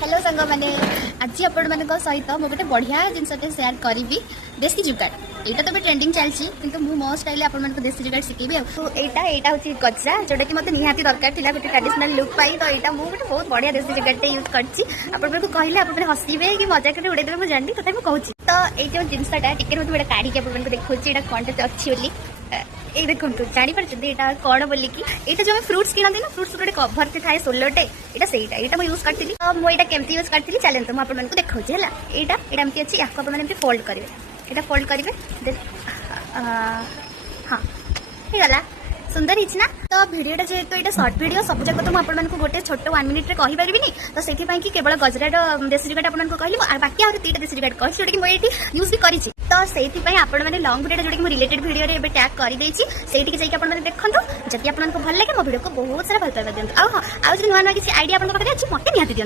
Hello सांग मैंने आज आपण मान सहित मुझे गोटे बढ़िया जिनसटे सेयार करी देसी जुगाड़ यहाँ तो ट्रेंडिंग चलती कि मो स्टाइल आपण देसी जुगाड़ शिखेबी तो यहाँ हूँ गजरा जोटा कि मतलब निहाती दरकार था गोटे ट्रेडिशनल लुक पाई तो यहाँ मुझे बहुत बढ़िया देसी जुगाड़े यूज कर कहले आप हसबे कि मजाक उड़ेदेवे मुझे जानती तथा मुझे तो ये जिनसटा टिके मतलब काढ़ी देखा यहाँ कौन अच्छी बोली ये देखो जापारे यहाँ कौन बोलिकी यहाँ जो फ्रुट्स किणती ना फ्रुट्स गोटे कभर से थाए सोलोटे यहाँ से यहाँ मुझे यूज करी मुझे केमती यूज करी चलते मुझे आपको देखा है यहाँ एमती अच्छी या आपने फोल्ड करेंगे यहाँ फोल्ड करेंगे हाँ गला सुंदर ही ना तो भिडियोटा जेहेतु यहाँ सर्ट भिडियो सब जाक तो मुझे गोटे छोट 1 मिनिट में कहीपरि तो से केवल गजरार देसी जुगाड़ आपको कहली और बाकी आगे 3टा देसी जुगाड़ कही जोटा कि मुझे यूज भी करी तो से आपने लंग भिडियो जोटा कि रिलेटेड भिडियो में टैग कर जाइए देखो जब आपको भल लगे मो भिडियो को बहुत सारा भल पाइबा दिखाँ हाँ आज नुआ नुआ किसी आइडिया आपको मत निहाती दिखाँ।